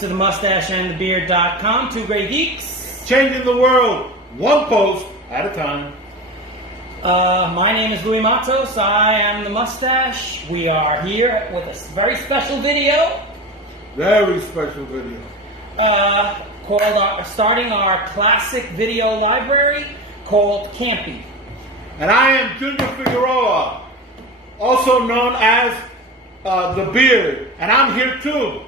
to the mustacheandthebeard.com. Two great geeks. Changing the world, one post at a time. My name is Louie Matos. I am the Mustache. We are here with a very special video. Very special video. Called starting our classic video library called CAMPY. And I am Junior Figueroa, also known as The Beard. And I'm here too.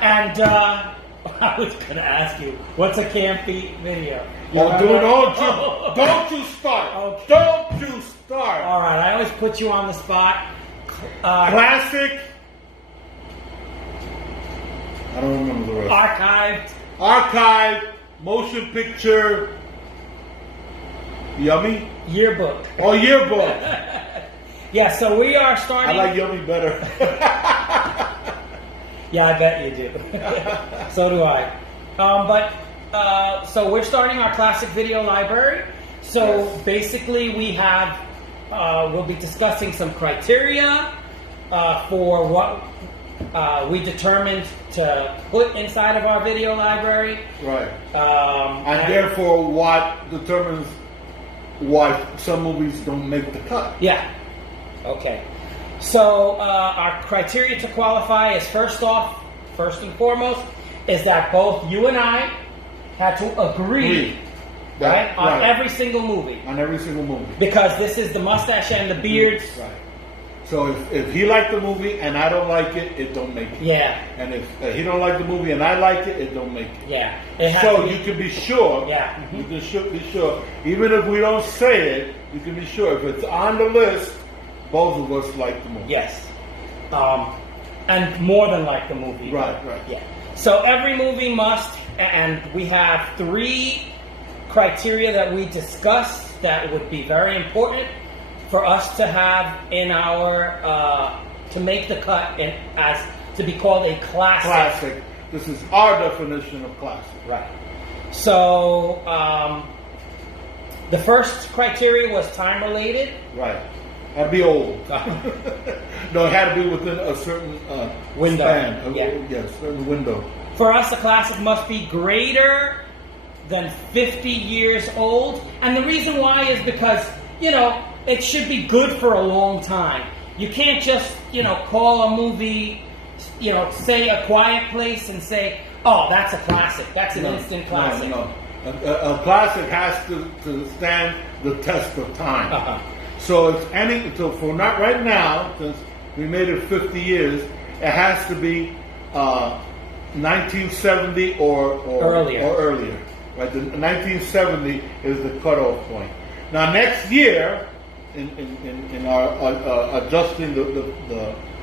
And I was going to ask you, what's a CAMPY video? Don't you start. Okay. Don't you start. All right, I always put you on the spot. Classic. I don't remember the rest. Archived Motion Picture Yummy? Yearbook. Oh, yearbook. Yeah, so we are starting. I like Yummy better. Yeah, I bet you do. So do I. So we're starting our classic video library. So Yes. basically we have, we'll be discussing some criteria for what we determined to put inside of our video library. Right. And therefore, what determines why some movies don't make the cut. Yeah. Okay. So our criteria to qualify is first and foremost, is that both you and I had to agree, right, on every single movie. On every single movie. Because this is the Mustache and the Beard. Right. So if he liked the movie and I don't like it, it don't make it. Yeah. And if he don't like the movie and I like it, it don't make it. Yeah. It has So to be, you can be sure. Yeah. You can be sure. Even if we don't say it, you can be sure. If it's on the list, both of us like the movie. Yes. And more than like the movie. Right. Yeah. So every movie must, and we have 3 criteria that we discussed that would be very important for us to have in our, to make the cut in, as to be called a classic. Classic. This is our definition of classic. Right. So the first criteria was time related. Right. Had to be old. No, it had to be within a certain Window. span. Yeah. Yes, certain window. For us, a classic must be greater than 50 years old. And the reason why is because, it should be good for a long time. You can't just, call a movie, say A Quiet Place and say, oh, that's a classic. That's an instant classic. No. A classic has to stand the test of time. Uh-huh. So for not right now, since we made it 50 years, it has to be 1970 or earlier. Right? The 1970 is the cutoff point. Now next year, in our adjusting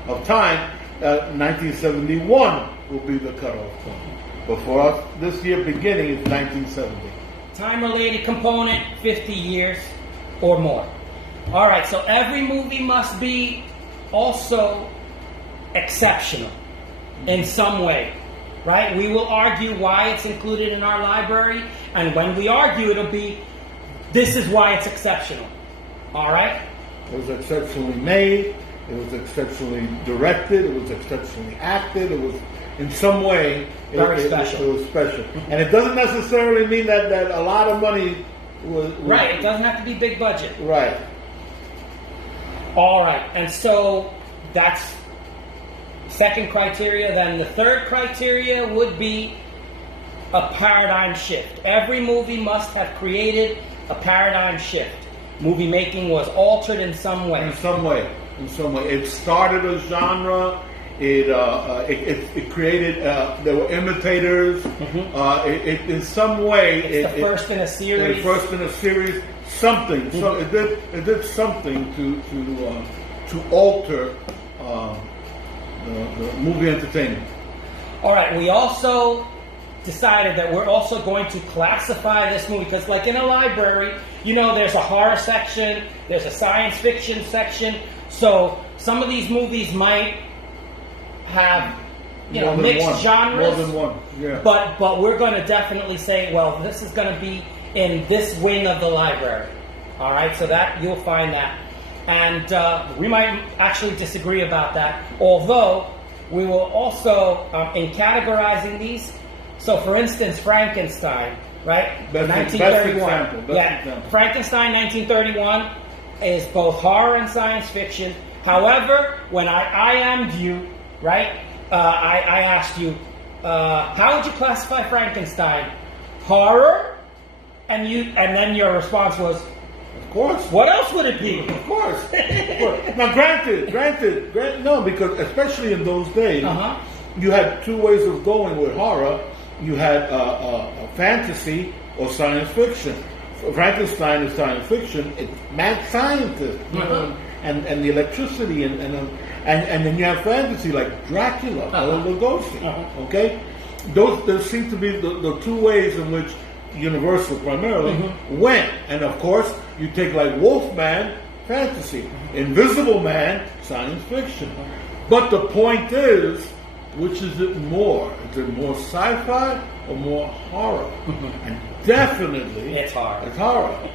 of time, 1971 will be the cutoff point. But for us, this year beginning is 1970. Time-related component, 50 years or more. All right, so every movie must be also exceptional in some way, right? We will argue why it's included in our library, and when we argue, it'll be, this is why it's exceptional. All right? It was exceptionally made, it was exceptionally directed, it was exceptionally acted, it was in some way Very special. It was special. And it doesn't necessarily mean that a lot of money was Right, it doesn't have to be big budget. Right. All right, and so that's second criteria. Then the third criteria would be a paradigm shift. Every movie must have created a paradigm shift. Movie making was altered in some way. In some way. It started a genre. It created. There were imitators. Mm-hmm. In some way, it's the first in a series. The first in a series. Something. Mm-hmm. So it did something to alter the movie entertainment. All right. We also decided that we're also going to classify this movie because, like in a library, there's a horror section, there's a science fiction section. So some of these movies might have mixed genres. More than one. Yeah. But we're going to definitely say, well, this is going to be in this wing of the library. All right, so that you'll find that. And we might actually disagree about that, although we will also, in categorizing these, so for instance, Frankenstein, right? Best example. Frankenstein, 1931, is both horror and science fiction. However, when I IM'd you, right, I asked you, how would you classify Frankenstein? Horror? And then your response was, of course. What else would it be? Of course. Now, granted, no, because especially in those days, you had two ways of going with horror. You had a fantasy or science fiction. Frankenstein is science fiction. It's mad scientist, you know, and the electricity, and then you have fantasy like Dracula or Lugosi. Okay, those seem to be the two ways in which Universal primarily went. And of course, you take like Wolfman, fantasy, Invisible Man, science fiction. But the point is, which is it more? Is it more sci-fi or more horror? And definitely, it's horror. It's horror.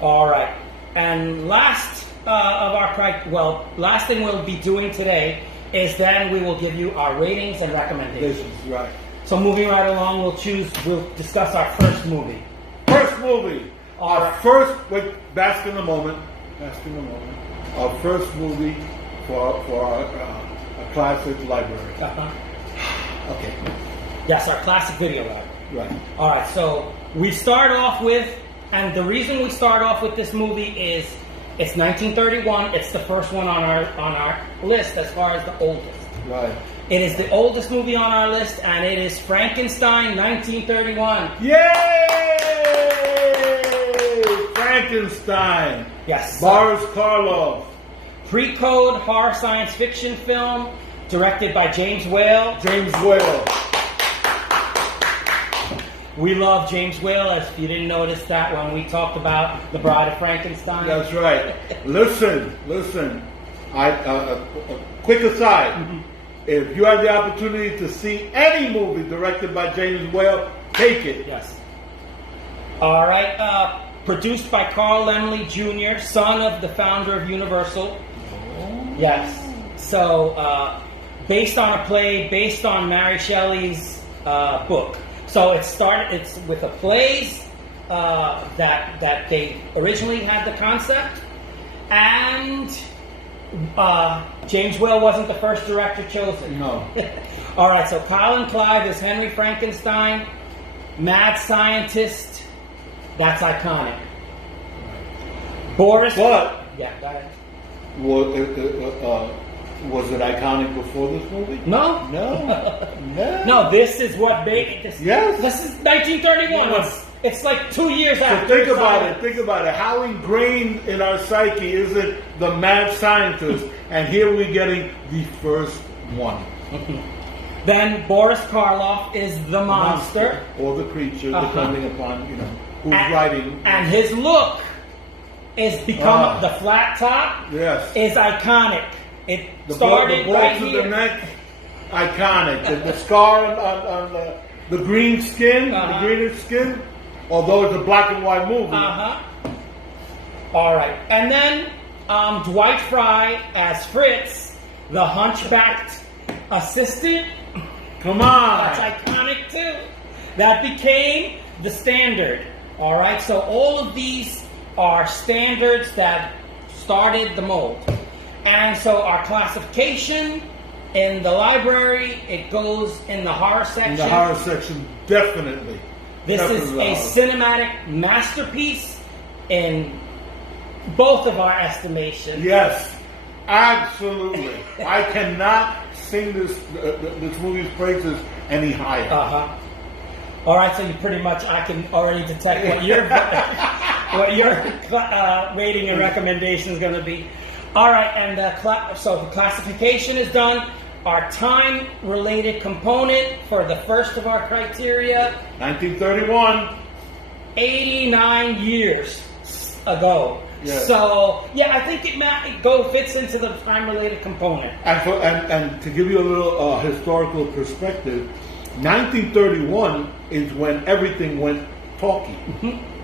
All right. And last last thing we'll be doing today is then we will give you our ratings and recommendations. Right. So moving right along, we'll discuss our first movie. Bask in the moment. Our first movie for our classic library. Okay. Yes, our classic video library. Right. All right, so we start off with, and the reason we start off with this movie is it's 1931. It's the first one on our list as far as the oldest. Right. It is the oldest movie on our list, and it is Frankenstein, 1931. Yay! Frankenstein. Yes. Boris Karloff. Pre-code horror science fiction film directed by James Whale. We love James Whale, if you didn't notice that when we talked about The Bride of Frankenstein. That's right. Listen. Quick aside. If you have the opportunity to see any movie directed by James Whale, take it. Yes. All right. Produced by Carl Laemmle Jr., son of the founder of Universal. Yes. So, based on a play, based on Mary Shelley's book. So it's with a plays that they originally had the concept, and James Whale wasn't the first director chosen. No. All right. So Colin Clive is Henry Frankenstein, mad scientist. That's iconic. Boris. But yeah, go ahead. Was it iconic before this movie? No. No, this is what made it. Yes. This is 1931. Yes. It's like 2 years So after. think about it. How ingrained in our psyche is it the mad scientist? And here we're getting the first one. Then Boris Karloff is the monster. Or the creature, depending upon, who's writing. And his look is become the flat top. Yes. Is iconic. It The started bolt right to here. the neck, iconic. The scar on the green skin, the greenish skin, although it's a black and white movie. All right. And then Dwight Fry as Fritz, the hunchbacked assistant. Come on. That's iconic too. That became the standard. All right. So all of these are standards that started the mold. And so our classification in the library, it goes in the horror section. In the horror section, definitely. This is a cinematic masterpiece in both of our estimations. Yes, absolutely. I cannot sing this movie's praises any higher. All right, so you pretty much, I can already detect what your rating and recommendation is going to be. All right, and so the classification is done. Our time-related component for the first of our criteria. 1931. 89 years ago. Yes. So, yeah, I think it fits into the time-related component. And to give you a little historical perspective, 1931 is when everything went talkie.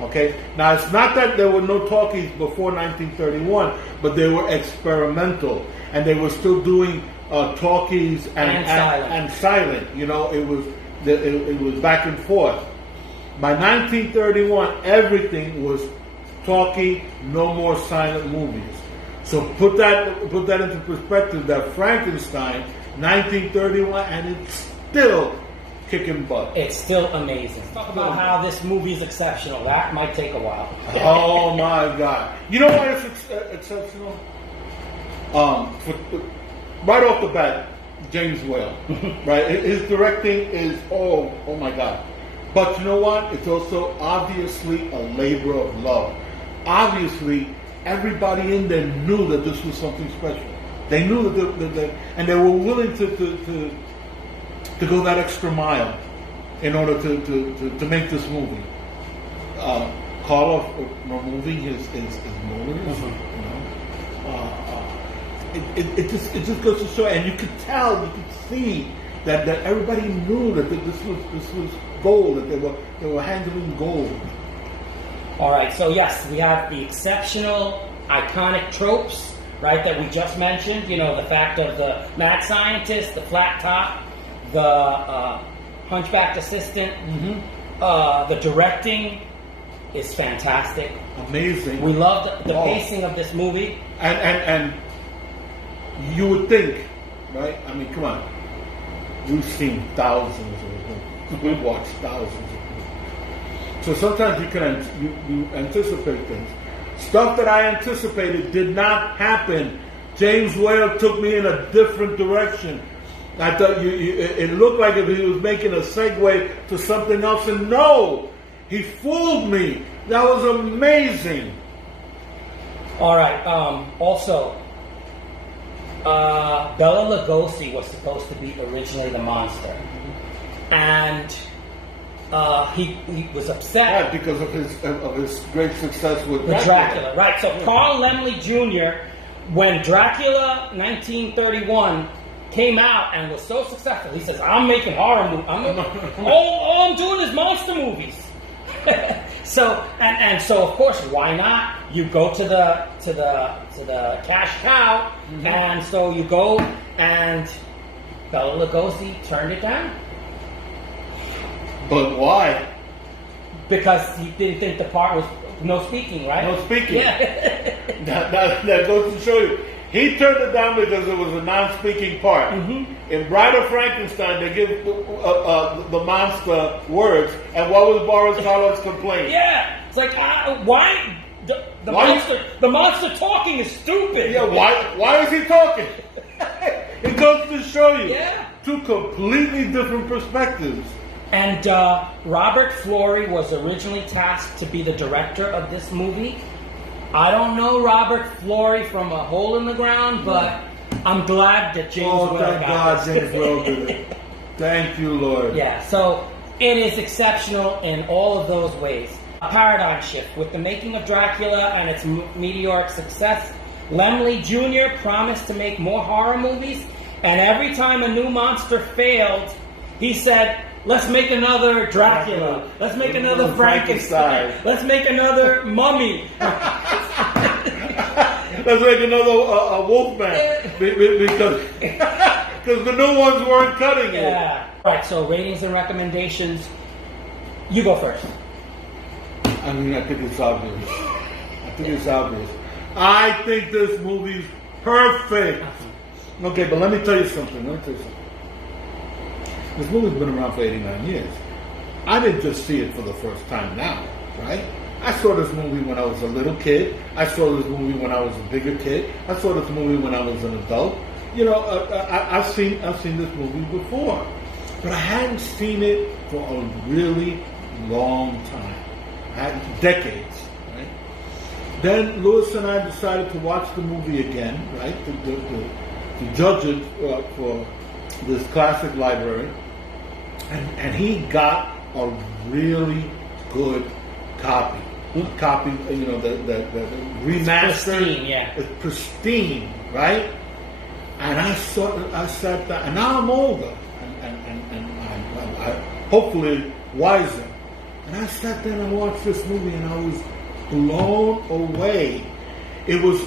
Okay? Now, it's not that there were no talkies before 1931, but they were experimental. And they were still doing talkies and silent. You know, it was back and forth. By 1931, everything was talkie, no more silent movies. So put that into perspective. That Frankenstein, 1931, and it's still kicking butt. It's still amazing. Talk about how this movie is exceptional. That might take a while. Oh my God! You know why it's exceptional? Right off the bat, James Whale, right? His directing is oh my God. But you know what? It's also obviously a labor of love. Obviously, everybody in there knew that this was something special. They knew that and they were willing to go that extra mile in order to make this movie. Call of removing his motives, it just goes to show, and you could tell, you could see that everybody knew that this was gold, that they were handling gold. All right, so yes, we have the exceptional, iconic tropes, right, that we just mentioned. You know, the fact of the mad scientist, the flat top, the hunchbacked assistant. The directing is fantastic. Amazing. We loved the pacing of this movie. And you would think, right? I mean, come on. We've seen thousands of movies. We've watched thousands of movies. So sometimes you anticipate things. Stuff that I anticipated did not happen. James Whale took me in a different direction. I thought it looked like if he was making a segue to something else, and no, he fooled me. That was amazing. All right. Also, Bela Lugosi was supposed to be originally the monster, and he was upset because of his great success with Dracula. Right. So Carl Laemmle Jr., when Dracula 1931 came out and was so successful, he says, "I'm making horror movies. All I'm doing is monster movies." So so of course, why not? You go to the cash cow, and so you go, and Bela Lugosi turned it down. But why? Because he didn't think the part was no speaking, right? No speaking. Yeah. that goes to show you. He turned it down because it was a non-speaking part. In Bride of Frankenstein, they give the monster words, and what was Boris Karloff's complaint? Yeah, it's like why the monster talking is stupid. Yeah, why is he talking? It goes to show you two completely different perspectives. And Robert Florey was originally tasked to be the director of this movie. I don't know Robert Florey from a hole in the ground, but I'm glad that James Whale got thank God James Whale did it. Thank you, Lord. Yeah, so it is exceptional in all of those ways. A paradigm shift with the making of Dracula and its meteoric success. Laemmle Jr. promised to make more horror movies, and every time a new monster failed, he said, "Let's make another Dracula. Let's make another Frankenstein. Let's make another Mummy. Let's make another Wolfman." Because the new ones weren't cutting it. Yeah. All right, so ratings and recommendations. You go first. I mean, I think it's obvious. I think this movie's perfect. Okay, but let me tell you something. This movie's been around for 89 years. I didn't just see it for the first time now, right? I saw this movie when I was a little kid. I saw this movie when I was a bigger kid. I saw this movie when I was an adult. You know, I've seen this movie before, but I hadn't seen it for a really long time. Decades, right? Then Louis and I decided to watch the movie again, right? To judge it for this classic library, and he got a really good copy. Copy, you know, the remastered, it's pristine, right? And I sat down, and now I'm older, and I hopefully wiser. And I sat down and watched this movie, and I was blown away. It was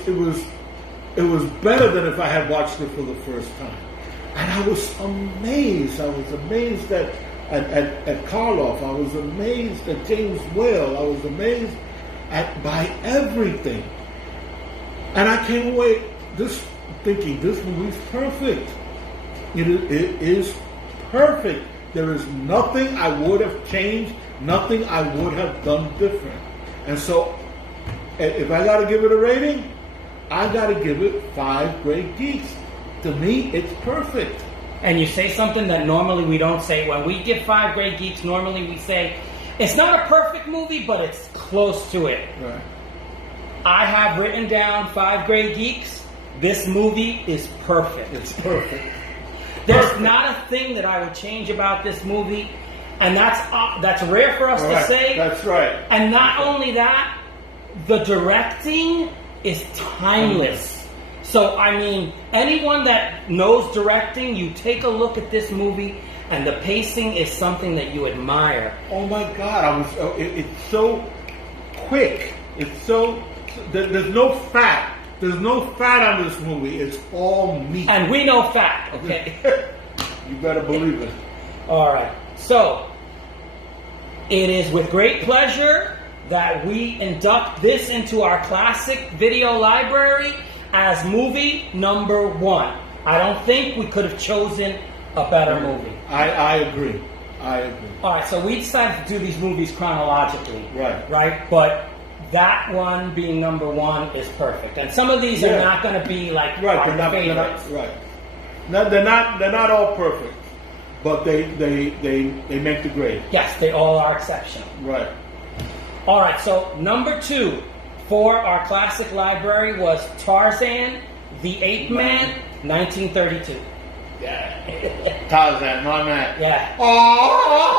better than if I had watched it for the first time. And I was amazed. I was amazed at Karloff. I was amazed at James Whale. I was amazed by everything. And I came away thinking this movie's perfect. It is perfect. There is nothing I would have changed, nothing I would have done different. And so, if I got to give it a rating, I got to give it 5 Great Geeks. To me, it's perfect. And you say something that normally we don't say. When we give 5 Great Geeks, normally we say, it's not a perfect movie, but it's close to it. Right. I have written down 5 Great Geeks. This movie is perfect. It's perfect. There's not a thing that I would change about this movie. And that's rare for us to say. That's right. And not only that, the directing is timeless. So, I mean, anyone that knows directing, you take a look at this movie, and the pacing is something that you admire. Oh my God! It's so quick. It's so there's no fat. There's no fat on this movie. It's all meat. And we know fat. Okay. You better believe it. All right. So, it is with great pleasure that we induct this into our classic video library as movie number 1. I don't think we could have chosen a better movie. I agree. All right, so we decided to do these movies chronologically. Right. Right? But that one being number 1 is perfect. And some of these are not going to be like our favorites. They're not all perfect, but they make the grade. Yes, they all are exceptional. Right. All right, so number 2 for our classic library was Tarzan, the Ape Man, 1932. Yeah. Tarzan, my man. Yeah. Oh!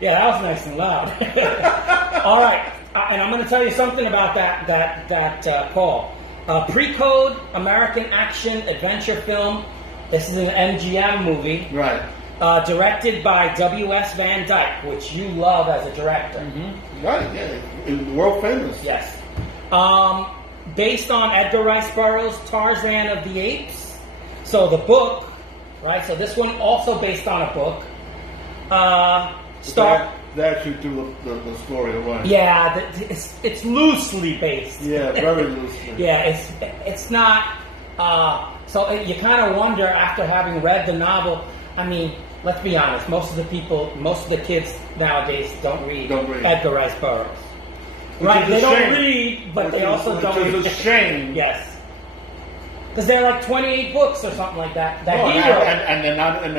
Yeah, that was nice and loud. All right, and I'm going to tell you something about that Paul. Pre-code American action adventure film. This is an MGM movie. Right. Directed by W.S. Van Dyke, which you love as a director. Mm-hmm. Right, yeah. It's world famous. Yes. Based on Edgar Rice Burroughs' Tarzan of the Apes. So the book, right? So this one also based on a book. That you do the story away. Yeah, it's loosely based. Yeah, very loosely. Yeah, it's not. So you kind of wonder after having read the novel. I mean, let's be honest. Most of the kids nowadays don't read Edgar Rice Burroughs. Right? They don't read, but they also don't read. Which is a shame. Yes. Because they're like 28 books or something like that. That he wrote. And they're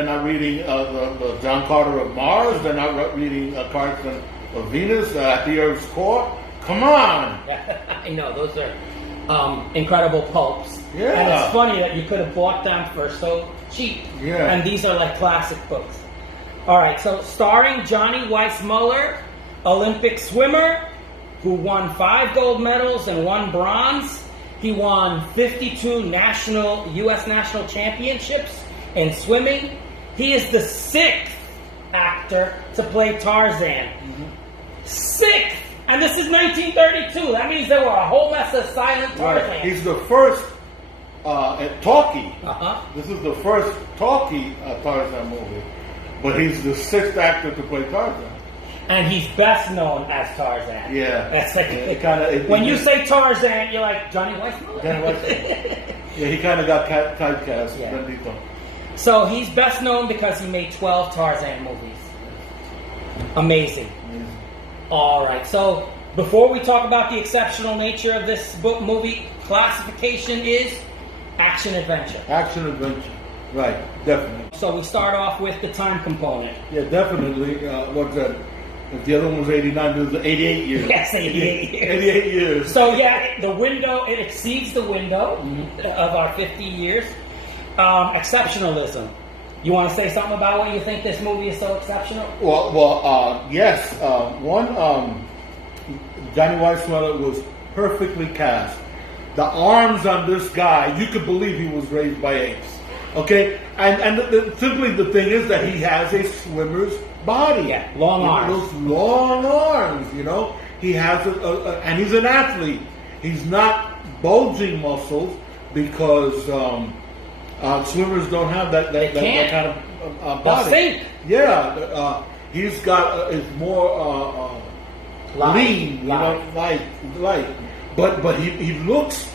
not reading the John Carter of Mars. They're not reading Carson of Venus at the Earth's core. Come on. Yeah, I know those are incredible pulps. Yeah. And it's funny that you could have bought them for so cheap. Yeah. And these are like classic books. All right. So starring Johnny Weissmuller, Olympic swimmer, who won 5 gold medals and 1 bronze. He won 52 U.S. national championships in swimming. He is the 6th actor to play Tarzan. Mm-hmm. 6th! And this is 1932. That means there were a whole mess of silent Tarzan. Right. He's the first talkie. Uh-huh. This is the first talkie Tarzan movie. But he's the 6th actor to play Tarzan. And he's best known as Tarzan. Yeah. That's like, when you say Tarzan, you're like, Johnny Weissmuller? Yeah, he kind of got typecast. Yeah. So he's best known because he made 12 Tarzan movies. Amazing. All right. So before we talk about the exceptional nature of this movie, classification is action-adventure. Action-adventure. Right. Definitely. So we start off with the time component. Yeah, definitely. What's that? If the other one was 89, it was 88 years. Yes, 88 years. 88 years. So yeah, the window, it exceeds the window of our 50 years. Exceptionalism. You want to say something about why you think this movie is so exceptional? Well, yes. Johnny Weissmuller was perfectly cast. The arms on this guy, you could believe he was raised by apes. Okay? And simply the thing is that he has a swimmer's body. Yeah, long arms. Those long arms, you know. He has and he's an athlete. He's not bulging muscles, because swimmers don't have that kind of body. Sink. Yeah, he's got is more lean, you know, light. But he looks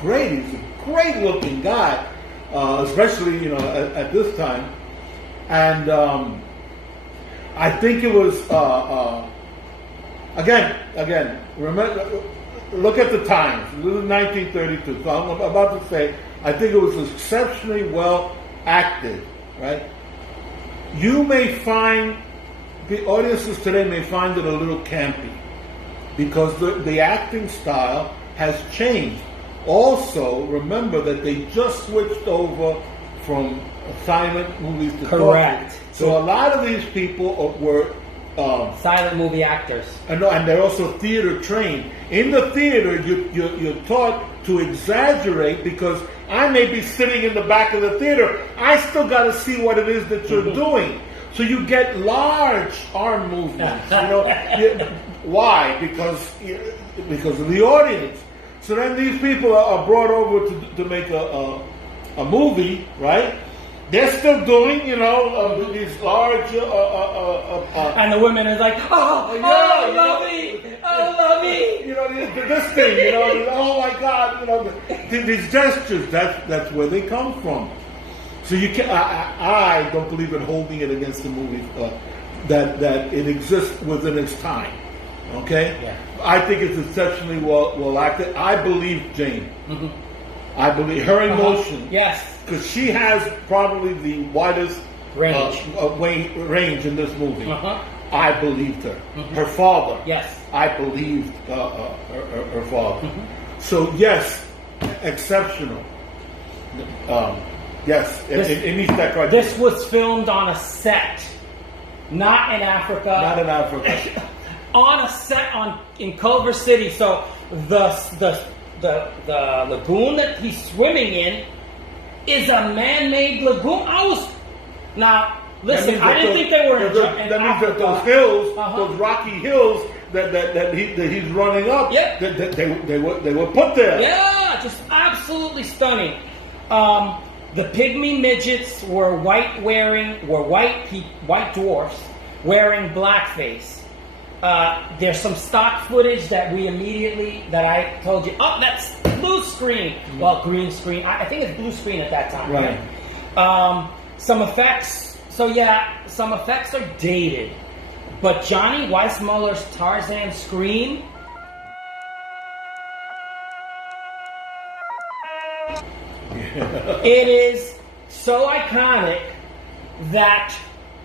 great. He's a great looking guy, especially at this time. And I think it was again. Remember, look at the times. This is 1932. So I'm about to say, I think it was exceptionally well acted. Right? You may find the audiences today may find it a little campy because the acting style has changed. Also, remember that they just switched over from silent movies to correct. Talking. So a lot of these people were silent movie actors, and they're also theater trained. In the theater, you're taught to exaggerate because I may be sitting in the back of the theater. I still got to see what it is that you're doing. So you get large arm movements. Why? Because of the audience. So then these people are brought over to make a movie, right? They're still doing, these large. And the women is like, oh, love me. This thing, oh my God, these gestures. That's where they come from. So you can. I don't believe in holding it against the movie that it exists within its time. Okay. Yeah. I think it's exceptionally well acted. I believe Jane. Mm-hmm. I believe her emotion. Yes. Because she has probably the widest range in this movie. Uh-huh. I believed her. Mm-hmm. Her father. Yes. I believed her father. Mm-hmm. So yes, exceptional. Yes, it meets that criteria. This was filmed on a set, not in Africa. Not in Africa. On a set in Culver City. So the lagoon that he's swimming in is a man-made lagoon. Now listen, I didn't think they were in that means Africa. that those hills, those rocky hills that he's running up, yeah. they were put there. Yeah, just absolutely stunning. The pygmy midgets were white dwarfs wearing blackface. There's some stock footage that I told you, that's blue screen. Mm-hmm. Well, green screen. I think it's blue screen at that time. Right. Some effects. So yeah, some effects are dated. But Johnny Weissmuller's Tarzan scream. It is so iconic that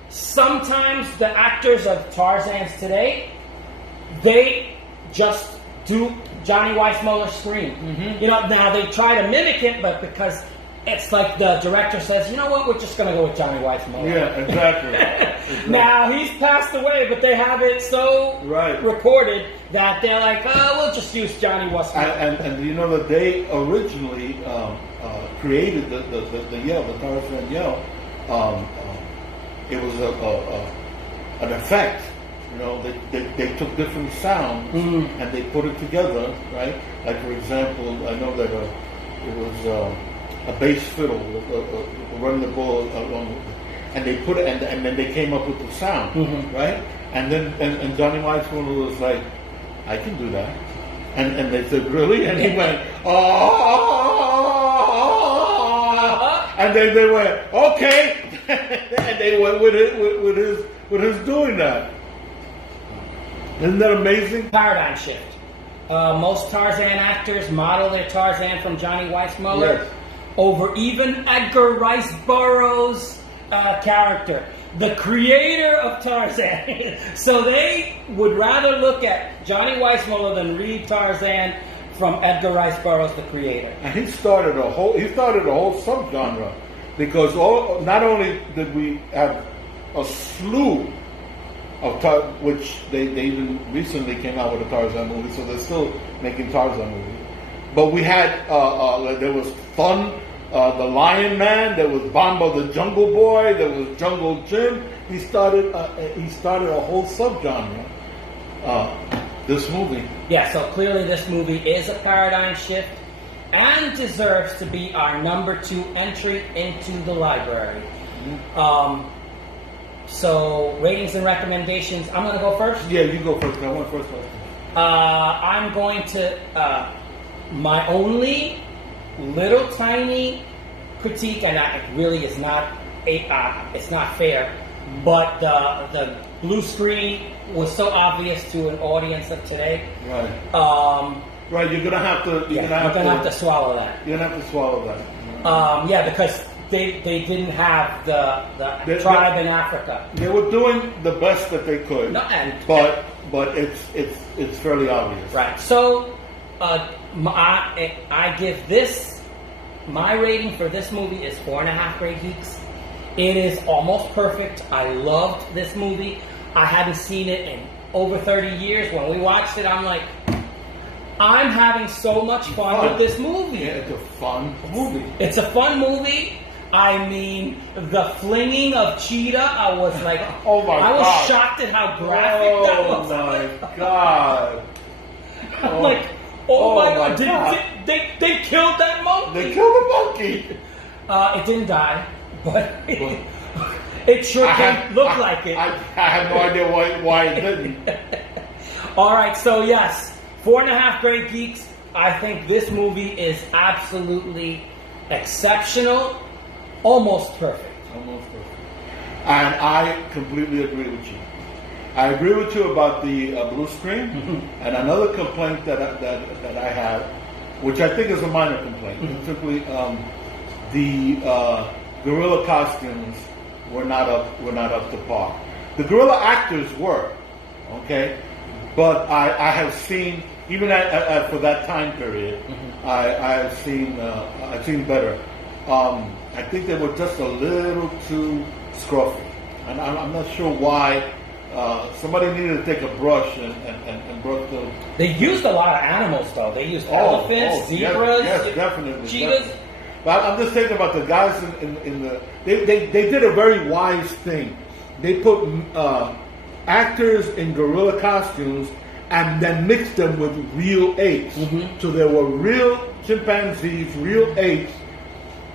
sometimes the actors of Tarzans today, they just do Johnny Weissmuller's scream. Mm-hmm. Now they try to mimic it, but because it's like the director says, you know what, we're just going to go with Johnny Weissmuller. Yeah, exactly. Now, he's passed away, but they have it so recorded that they're like, we'll just use Johnny Weissmuller. And you know that they originally created the yell, the Tarzan yell. It was an effect. They took different sounds and they put it together, right? Like, for example, I know that it was a bass fiddle, running the ball along, and they put it, and then they came up with the sound, right? And then and Johnny Weissmuller was like, I can do that, and they said, really? And he went, and then they went, okay, and they went with his doing that. Isn't that amazing? Paradigm shift. Most Tarzan actors model their Tarzan from Johnny Weissmuller. Yes. Over even Edgar Rice Burroughs' character, the creator of Tarzan. So they would rather look at Johnny Weissmuller than read Tarzan from Edgar Rice Burroughs, the creator. And he started a whole subgenre, because not only did we have a slew of which they even recently came out with a Tarzan movie, so they're still making Tarzan movies. But we had there was Thun, the Lion Man. There was Bomba the Jungle Boy. There was Jungle Jim. He started a whole subgenre. This movie. Yeah. So clearly, this movie is a paradigm shift. and deserves to be our number 2 entry into the library. So, ratings and recommendations. I'm going to go first? Yeah, you go first. I want first. I'm going to, my only little tiny critique, and it really is not, it's not fair, but the blue screen was so obvious to an audience of today. Right. Right, you're gonna have to. You're gonna have to swallow that. You're gonna have to swallow that. Yeah, because they didn't have the tribe in Africa. They were doing the best that they could. No, but it's fairly obvious. Right. So, I give this, my rating for this movie is 4.5 Great Geeks. It is almost perfect. I loved this movie. I hadn't seen it in over 30 years. When we watched it, I'm like, I'm having so much fun with this movie. Yeah, it's a fun movie. It's a fun movie. I mean, the flinging of Cheetah, I was like, oh my God. I was shocked at how graphic that was. Oh my God. I'm like, oh my God. They killed that monkey. They killed the monkey. It didn't die, but it sure looked like it. I have no idea why it didn't. All right, so yes, 4.5 Great Geeks. I think this movie is absolutely exceptional, almost perfect. Almost perfect. And I completely agree with you. I agree with you about the blue screen. And another complaint that I have, which I think is a minor complaint, simply the gorilla costumes were not up to par. The gorilla actors were, okay, but I have seen, even for that time period, I've seen better. I think they were just a little too scruffy, and I'm not sure why. Somebody needed to take a brush and brush them. They used a lot of animals, though. They used elephants, zebras, yes, definitely, cheetahs. Definitely. But I'm just thinking about the guys in the. They did a very wise thing. They put actors in gorilla costumes and then mixed them with real apes. So there were real chimpanzees, real apes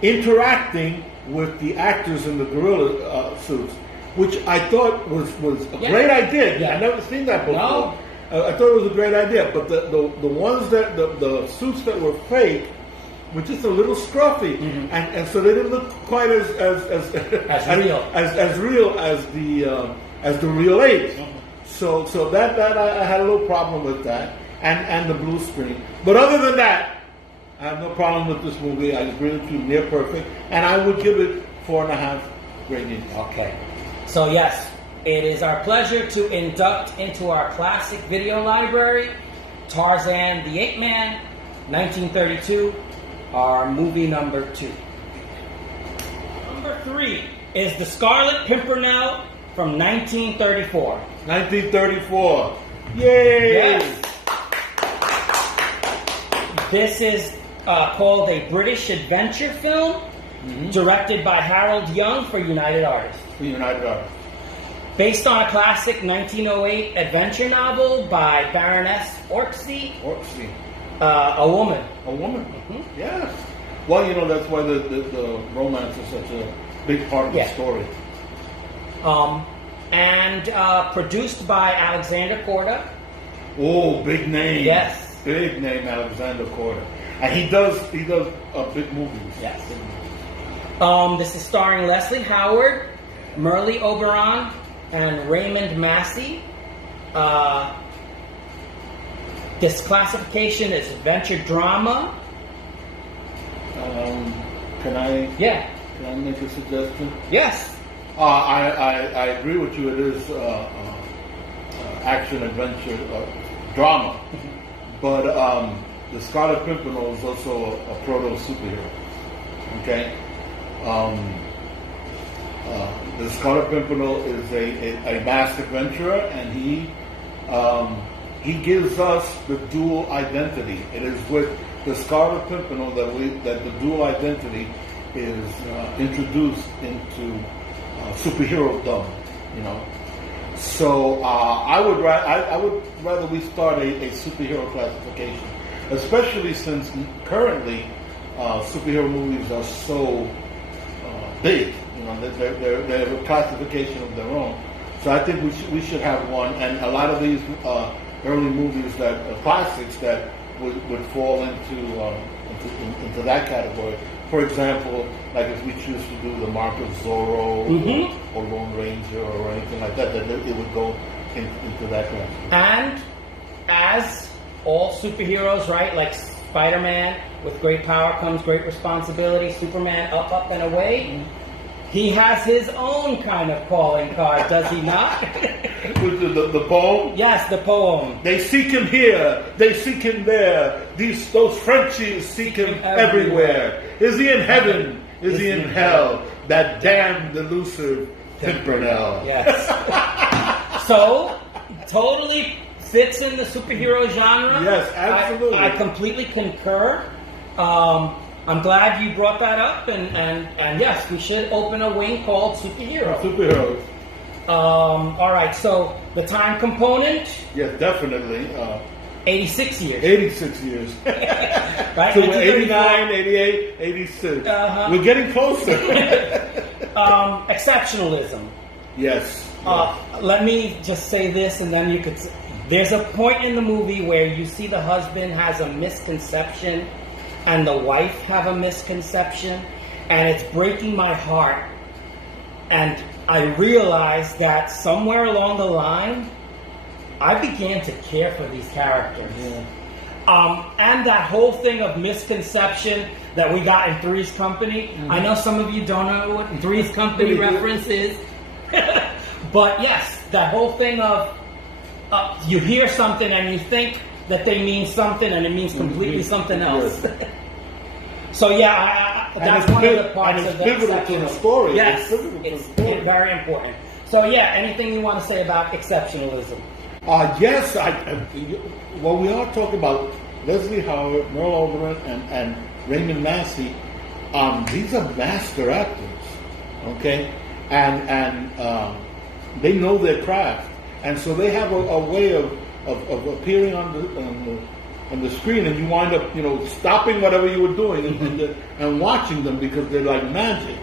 interacting with the actors in the gorilla suits, which I thought was a great idea. Yeah. I've never seen that before. No. I thought it was a great idea, but the ones the suits that were fake were just a little scruffy, and so they didn't look quite as real as the real apes. So that I had a little problem with that, and the blue screen. But other than that, I have no problem with this movie. I agree with you, near perfect, and I would give it 4.5 Great Geeks. Okay. So yes, it is our pleasure to induct into our classic video library, Tarzan the Ape Man, 1932, our movie number 2. Number 3 is The Scarlet Pimpernel from 1934. 1934. Yay! Yes. This is called a British adventure film, directed by Harold Young for United Artists. Based on a classic 1908 adventure novel by Baroness Orczy. A woman. A woman? Yes. Well, that's why the romance is such a big part of the story. And produced by Alexander Korda. Oh, big name. Yes. Big name, Alexander Korda. And he does big movies. Yes. This is starring Leslie Howard, Merle Oberon, and Raymond Massey. This classification is adventure drama. Can I make a suggestion? Yes. I agree with you. It is action adventure drama, but the Scarlet Pimpernel is also a proto superhero. Okay. The Scarlet Pimpernel is a masked adventurer, and he gives us the dual identity. It is with the Scarlet Pimpernel that the dual identity is introduced into superhero-dom. So I would rather we start a superhero classification. especially since currently superhero movies are so big. You know, they have a classification of their own. So I think we should have one, and a lot of these early movies that classics that would fall into that category. For example, like if we choose to do the Mark of Zorro or Lone Ranger or anything like that, then it would go into that class. And as all superheroes, right? Like Spider-Man, with great power comes great responsibility. Superman, up and away. He has his own kind of calling card, does he not? the poem? Yes, the poem. They seek him here, they seek him there. Those Frenchies seek him everywhere. Is he in heaven? Is he in hell? That damned elusive Pimpernel. Yes. So, totally fits in the superhero genre. Yes, absolutely. I completely concur. I'm glad you brought that up, and yes, we should open a wing called Superhero. Superheroes. All right, so the time component? Yes, definitely. 86 years. 86 years. Right? So we're 89, 88, 86. We're getting closer. Exceptionalism. Yes. Let me just say this, and then you could... There's a point in the movie where you see the husband has a misconception and the wife have a misconception, and it's breaking my heart. And I realized that somewhere along the line, I began to care for these characters. Yeah. And that whole thing of misconception that we got in Three's Company. I know some of you don't know what Three's Company reference is. But yes, that whole thing of you hear something and you think that they mean something and it means completely something else. So yeah, that's one of the parts of the pivotal to the story. Yes, it's very important. So yeah, anything you want to say about exceptionalism? Yes, well, we are talking about Leslie Howard, Merle Oberon, and Raymond Massey. These are master actors, okay, and they know their craft, and so they have a way of appearing on the screen, and you wind up, stopping whatever you were doing and watching them because they're like magic.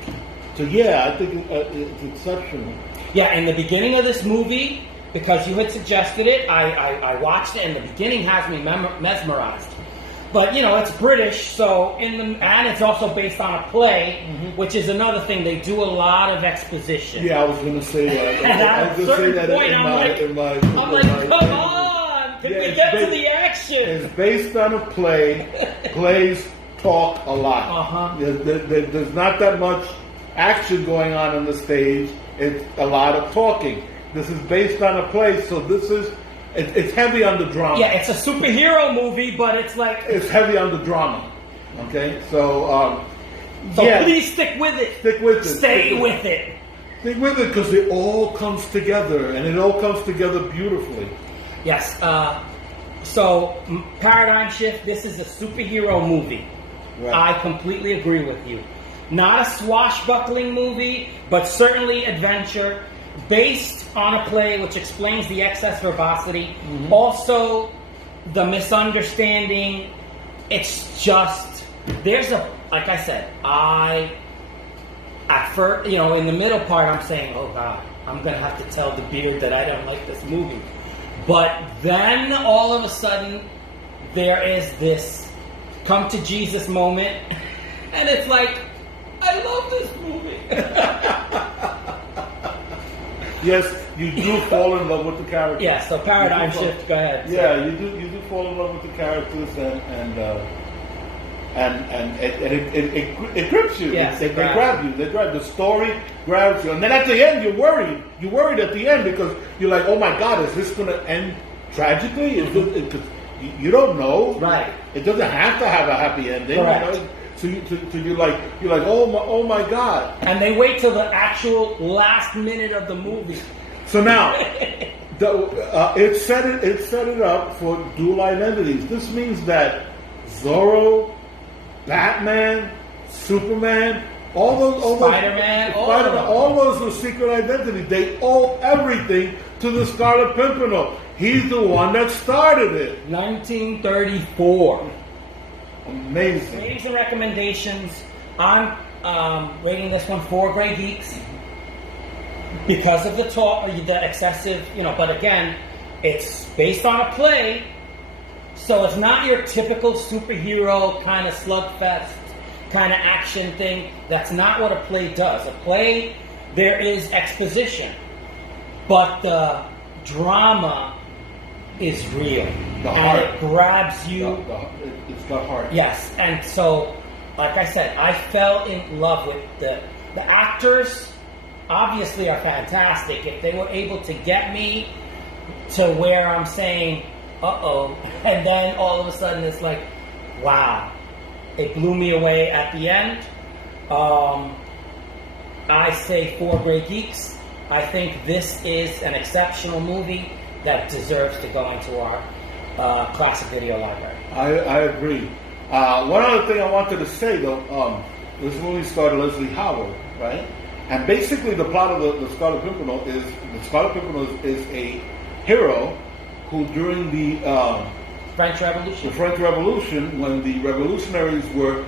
So yeah, I think it's exceptional. Yeah, in the beginning of this movie, because you had suggested it, I watched it, and the beginning has me mesmerized. But it's British, so and it's also based on a play, which is another thing. They do a lot of exposition. Yeah, I was going to say that. And I was going to say that I'm like, come on, can we get to the action? It's based on a play. Plays talk a lot. There's not that much action going on the stage. It's a lot of talking. This is based on a play, so it's heavy on the drama. Yeah, it's a superhero movie, but it's heavy on the drama. Okay, so please stick with it. Stick with it. Stay with it. Stick with it because it all comes together, and it all comes together beautifully. Yes. So paradigm shift. This is a superhero movie. Right. I completely agree with you. Not a swashbuckling movie, but certainly adventure. Based on a play which explains the excess verbosity, also the misunderstanding. It's just, like I said, at first, in the middle part, I'm saying, oh God, I'm going to have to tell the Beard that I don't like this movie. But then all of a sudden, there is this come to Jesus moment, and it's like, I love this movie. Yes, you do fall in love with the characters. Yeah, so paradigm shift. Go ahead. Yeah, you do fall in love with the characters, and it grips you. Yes, they grab you. They grab the story, grabs you, and then at the end you're worried. You're worried at the end because you're like, oh my God, is this going to end tragically? Because you don't know. Right. It doesn't have to have a happy ending. Correct. So you're like, oh my God! And they wait till the actual last minute of the movie. So now, it set it up for dual identities. This means that Zorro, Batman, Superman, Spider-Man, all those are secret identities. They owe everything to the Scarlet Pimpernel. He's the one that started it. 1934. Amazing. Ratings and recommendations. I'm rating this one 4 Gray Geeks because of the talk, the excessive, but again, it's based on a play, so it's not your typical superhero kind of slugfest, kind of action thing. That's not what a play does. A play, there is exposition, but the drama is real. The heart. It grabs you. It's got heart. Yes, and so, like I said, I fell in love with the actors. Obviously, are fantastic. If they were able to get me to where I'm saying, "Uh-oh," and then all of a sudden it's like, "Wow!" It blew me away at the end. I say 4 Gray Geeks. I think this is an exceptional movie that deserves to go into our classic video library. I agree. One other thing I wanted to say, though, this movie starred Leslie Howard, right? And basically the plot of the Scarlet Pimpernel is a hero who, during the French Revolution, when the revolutionaries were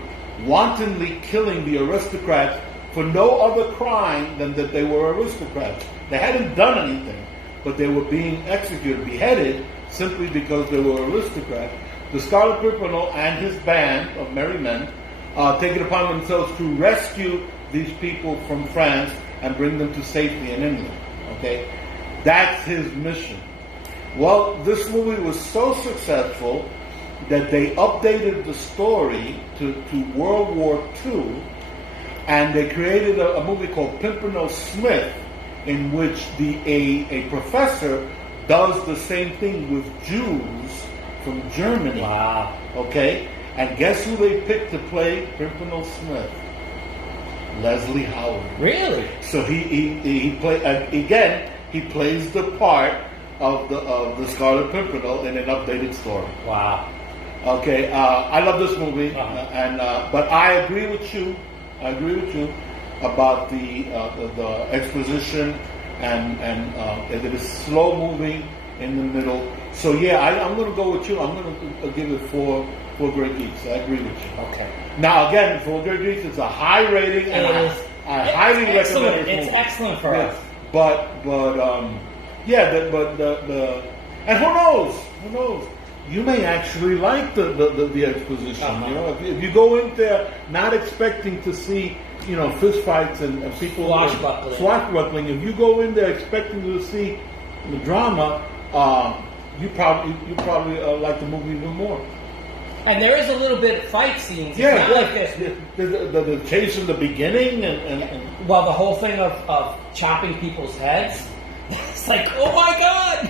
wantonly killing the aristocrats for no other crime than that they were aristocrats. They hadn't done anything, but they were being executed, beheaded, simply because they were aristocrats. The Scarlet Pimpernel and his band of merry men take it upon themselves to rescue these people from France and bring them to safety in England. Okay? That's his mission. Well, this movie was so successful that they updated the story to World War II, and they created a movie called Pimpernel Smith, in which a professor does the same thing with Jews from Germany. Wow. Okay? And guess who they picked to play Pimpernel Smith? Leslie Howard. Really? So he play again. He plays the part of the Scarlet Pimpernel in an updated story. Wow. Okay, I love this movie, but I agree with you. About the exposition and that it is slow moving in the middle. So yeah, I'm going to go with you. I'm going to give it 4 Gray Geeks. I agree with you. Okay. Now again, 4 Gray Geeks is a high rating, and I highly recommend it. It's excellent for us. But and who knows? You may actually like the exposition. You know, if you go in there not expecting to see fist fights and people swashbuckling. If you go in there expecting to see the drama, you probably like the movie even more. And there is a little bit of fight scenes. Yeah, it's not like this. The chase in the beginning and well, the whole thing of chopping people's heads. It's like, oh my god!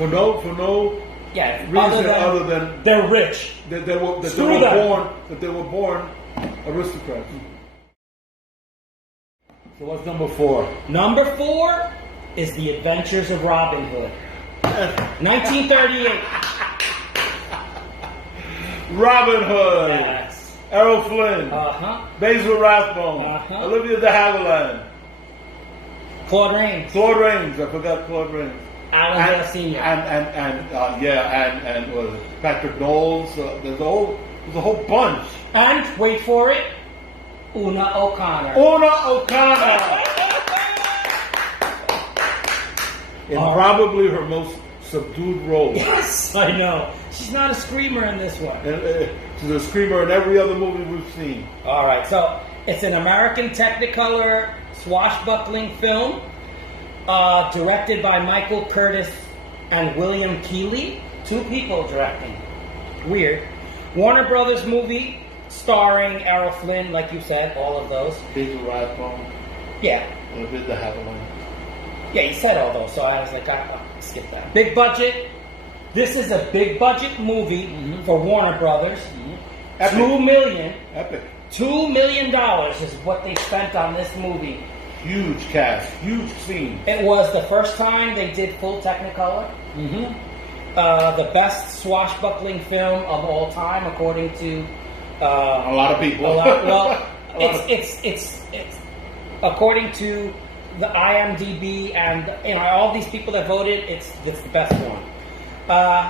for no reason other than they're rich. That they were born aristocrats. So what's number 4? Number 4 is The Adventures of Robin Hood. 1938. Robin Hood. Yes. Errol Flynn. Basil Rathbone. Olivia de Havilland. Claude Rains. I forgot Claude Rains. Alan Dale Sr. And was it Patrick Knowles. There's a whole bunch. And wait for it, Una O'Connor. In probably her most subdued role. Yes, I know. She's not a screamer in this one. She's a screamer in every other movie we've seen. All right, so it's an American Technicolor swashbuckling film, directed by Michael Curtis and William Keighley. 2 people directing. Weird. Warner Brothers movie starring Errol Flynn, like you said, all of those. Basil Rathbone. Yeah. Olivia de Havilland. Yeah, you said all those, so I was like, I'll skip that. Big budget. This is a big budget movie for Warner Brothers. Epic. $2 million. Epic. $2 million is what they spent on this movie. Huge cast, huge scene. It was the first time they did full Technicolor. The best swashbuckling film of all time, according to a lot of people. It's according to the IMDb and all these people that voted, it's the best one.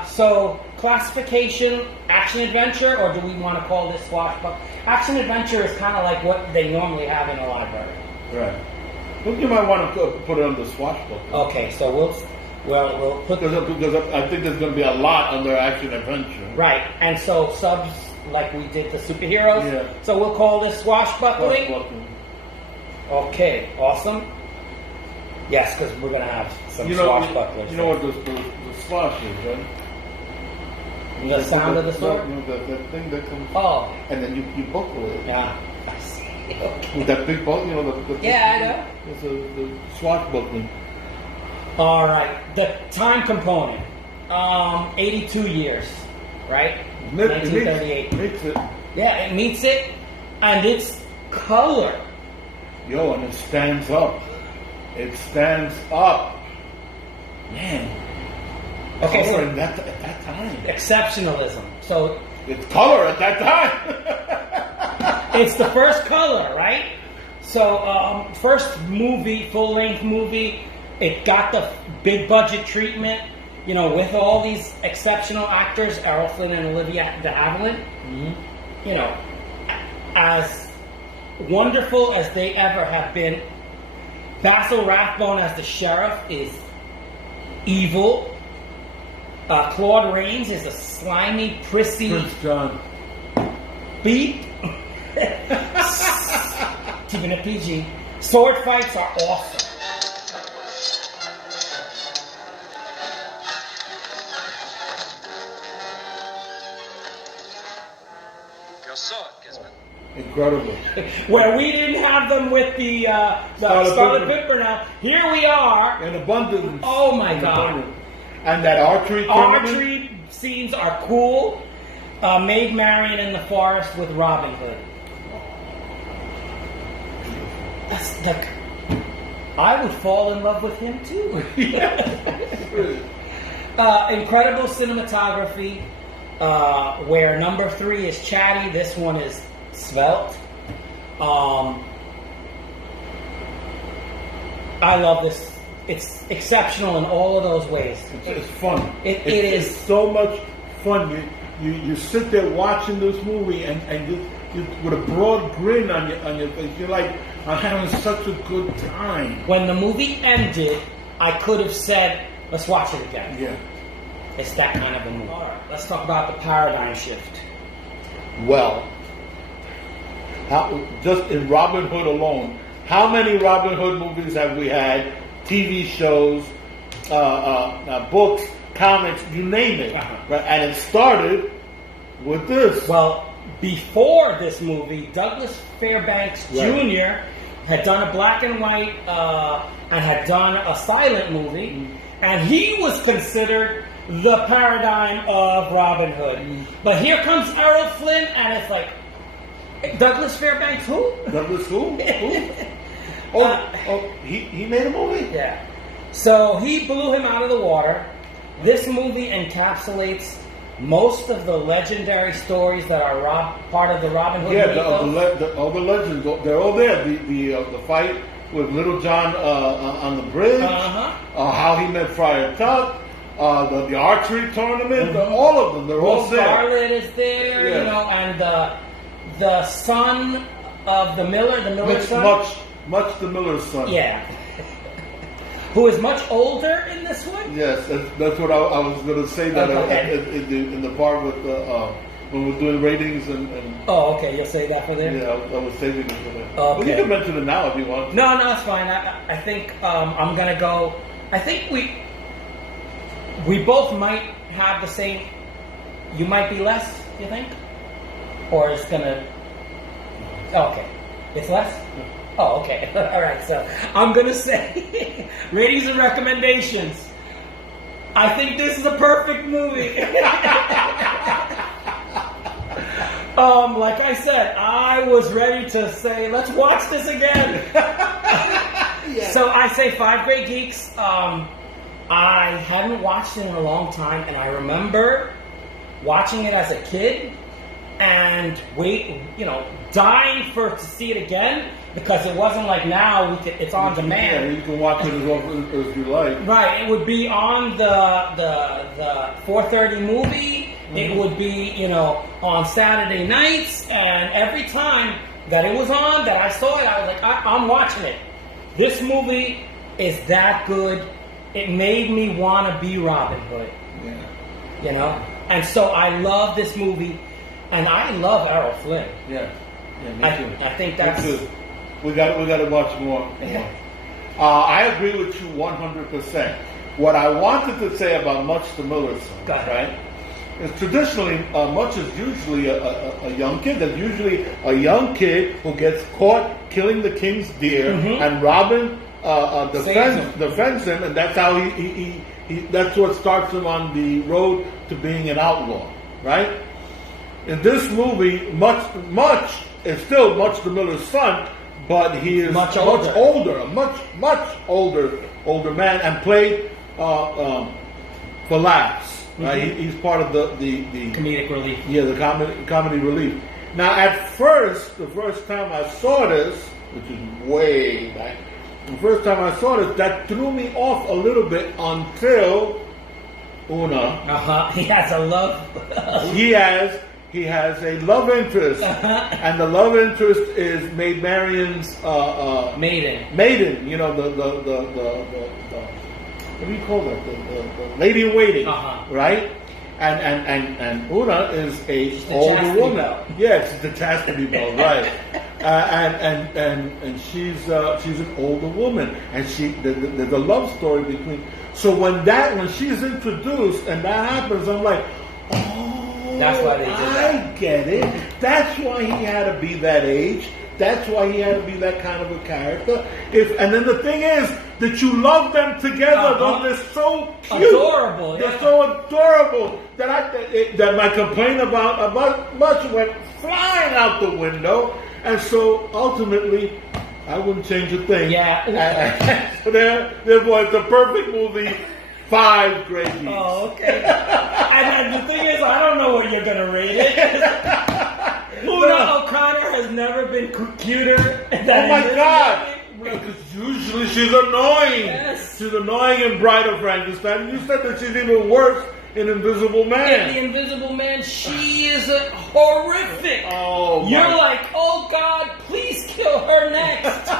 So classification, action adventure, or do we want to call this swashbuckling? Action adventure is kind of like what they normally have in a library. Right. But you might want to put it under swashbuckling. Okay, so we'll put because I think there's going to be a lot under action adventure. Right, and so subs like we did the superheroes. Yeah. So we'll call this swashbuckling. Okay, awesome. Yes, because we're going to have some swashbucklers. You know what the swash is, right? The sound of the sword? The thing that comes. Oh. And then you buckle it. Yeah, I see. Okay. With that big buckle, yeah, I know. It's the swashbuckling. All right, the time component. 82 years, right? 1938. Meets it. Yeah, it meets it, and it's color. Yo, and it stands up. It stands up. Man. Okay, color so at that time. Exceptionalism. So it's color at that time. it's the first color, right? So first movie, full-length movie. It got the big budget treatment, with all these exceptional actors, Errol Flynn and Olivia de Havilland. Mm-hmm. As wonderful as they ever have been. Basil Rathbone as the sheriff is evil. Claude Rains is a slimy, prissy Prince John. beat. Keeping it PG. Sword fights are awesome. Your sword, Kismet. Incredible. Where we didn't have them with the Scarlet Pimpernel. Here we are. In abundance. Oh my God. Abundance. And that archery tournament? Archery scenes are cool. Maid Marian in the forest with Robin Hood. That's like, I would fall in love with him too. Incredible cinematography. Where number 3 is chatty, this one is svelte. I love this. It's exceptional in all of those ways. It's fun. It is so much fun. You sit there watching this movie and you with a broad grin on your face. You're like, I'm having such a good time. When the movie ended, I could have said, let's watch it again. Yeah. It's that kind of a movie. All right, let's talk about the paradigm shift. Well, just in Robin Hood alone, how many Robin Hood movies have we had? TV shows, books, comics, you name it. Uh-huh. Right? And it started with this. Well, before this movie, Douglas Fairbanks Jr. had done a black and white and had done a silent movie, and he was considered the paradigm of Robin Hood. But here comes Errol Flynn, and it's like, Douglas Fairbanks who? Douglas who? He made a movie? Yeah. So he blew him out of the water. This movie encapsulates most of the legendary stories that are part of the Robin Hood mythos. All the legends, they're all there. The fight with Little John on the bridge, how he met Friar Tuck, the archery tournament, all of them, they're all there. SCARLET is there, and the son of the Miller's son. Much the Miller's son. Yeah. Who is much older in this one? Yes, that's what I was going to say. That in the part with when we're doing ratings and. Oh, okay. You'll say that for them. Yeah, I was saving it for that. Okay. Well, you can mention it now if you want. No, it's fine. I think I'm gonna go. I think we both might have the same. You might be less. You think, or it's gonna. Okay, it's less. Oh, okay. All right. So I'm gonna say ratings and recommendations. I think this is a perfect movie. Like I said, I was ready to say, let's watch this again. Yeah. So I say 5 Great Geeks. I hadn't watched it in a long time, and I remember watching it as a kid and dying to see it again. because it wasn't like now it's on demand. Yeah, you can watch it as often as you like. Right, it would be on the 4:30 movie. It would be, on Saturday nights, and every time that it was on, that I saw it, I was like, I'm watching it. This movie is that good. It made me want to be Robin Hood. Yeah. And so I love this movie, and I love Errol Flynn. Yeah, me too. I think that's... Me too. We got to watch more. Yeah. I agree with you 100%. What I wanted to say about Much the Miller's Son, right? Is traditionally, Much is usually a young kid. There's usually a young kid who gets caught killing the king's deer, and Robin defends him, and that's how he that's what starts him on the road to being an outlaw, right? In this movie, Much is still Much the Miller's son, but he is much older, a much older man, and played for laughs. Right? He's part of the comedic relief. Yeah, the comedy relief. Now, at first, the first time I saw this, which is way back, the first time I saw this, that threw me off a little bit until Una. He has a love. He has a love interest, and the love interest is Maid Marian's Maiden. Maiden. What do you call that? The lady in waiting, right? And Una is a older woman. Belt. Yes, it's the chastity belt, right? And she's an older woman, and there's a love story between. So when she's introduced and that happens, I'm like, oh, that's why they did that. I get it. That's why he had to be that age. That's why he had to be that kind of a character. And then the thing is that you love them together. They're so cute, adorable. They're so adorable that my complaint about Much went flying out the window. And so ultimately, I wouldn't change a thing. Yeah. So therefore, it's a perfect movie. 5 grade B's. Oh, okay. And the thing is, I don't know what you're gonna rate it. Una O'Connor has never been cuter. Oh my God! Because usually she's annoying. Yes. She's annoying in Bride of Frankenstein. You said that she's even worse in Invisible Man. In The Invisible Man, she is horrific. Oh, you're like, oh God, please kill her next.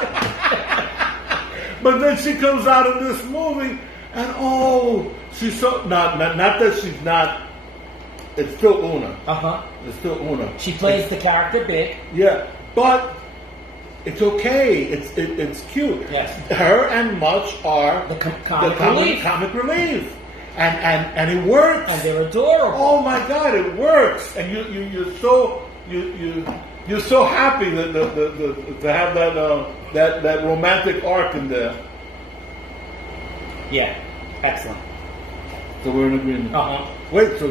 But then she comes out in this movie, and she's so not that she's not. It's still Una. It's still Una. She plays the character big. Yeah, but it's okay. It's cute. Yes. Her and Much are the comic relief. And it works. And they're adorable. Oh my God, it works. And you're so happy to have that romantic arc in there. Yeah, excellent. So we're in agreement. Wait, so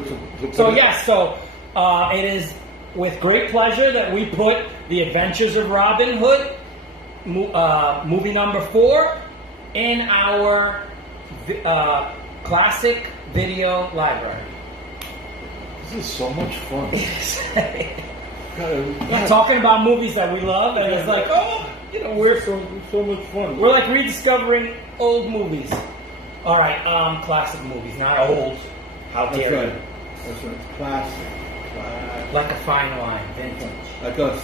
it is with great pleasure that we put The Adventures of Robin Hood, movie number 4, in our classic video library. This is so much fun. We're talking about movies that we love, and it's like, we're so much fun. We're like rediscovering old movies. All right, classic movies, not old. How dare you? That's right. Classic. Like a fine wine, vintage. Like us.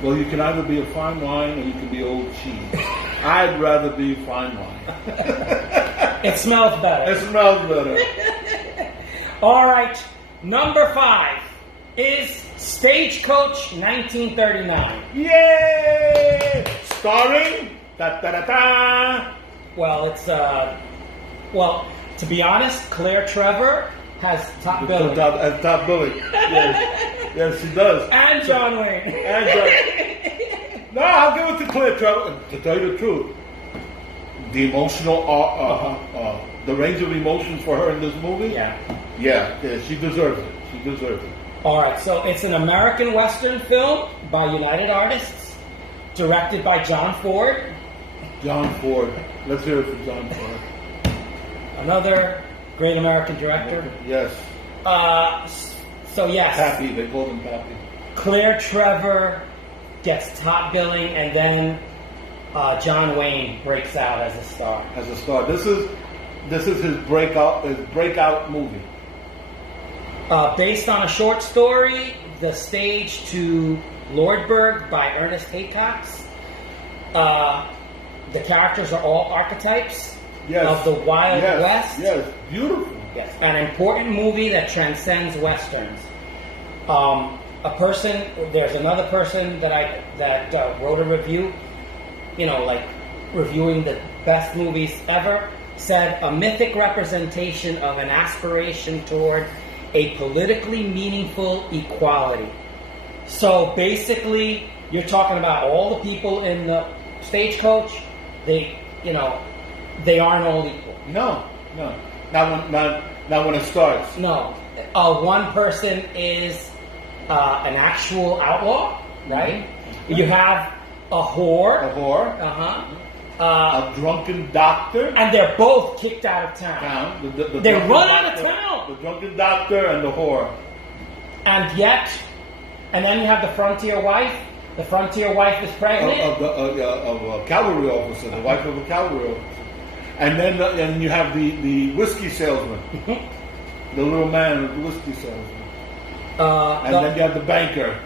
Well, you can either be a fine wine or you can be old cheese. I'd rather be fine wine. It smells better. It smells better. All right, number 5 is Stagecoach 1939. Yay! Starring da-da-da-da. Well, it's to be honest, Claire Trevor has top billing. Top billing. Yes, she does. And John Wayne. No, I'll give it to Claire Trevor. To tell you the truth, the emotional, the range of emotions for her in this movie. Yeah, she deserves it. She deserves it. All right, so it's an American Western film by United Artists, directed by John Ford. John Ford. Let's hear it for John Ford. Another great American director. Yes. So yes. Pappy, they called him Pappy. Claire Trevor gets top billing, and then John Wayne breaks out as a star. As a star, this is his breakout movie. Based on a short story, the stage to Lordberg by Ernest Haycox. The characters are all archetypes of the Wild West. Yes, beautiful. Yes, an important movie that transcends westerns. There's another person that wrote a review, like reviewing the best movies ever, said a mythic representation of an aspiration toward a politically meaningful equality. So basically, you're talking about all the people in the stagecoach. They aren't all equal. No. Not when it starts. No. One person is an actual outlaw, right? Mm-hmm. You have a whore. A drunken doctor. And they're both kicked out of town. They run out of town. The drunken doctor and the whore. And then you have the frontier wife. The frontier wife is pregnant. Of a cavalry officer, the wife of a cavalry officer. And then you have the whiskey salesman. The little man, the whiskey salesman. Then you have the banker.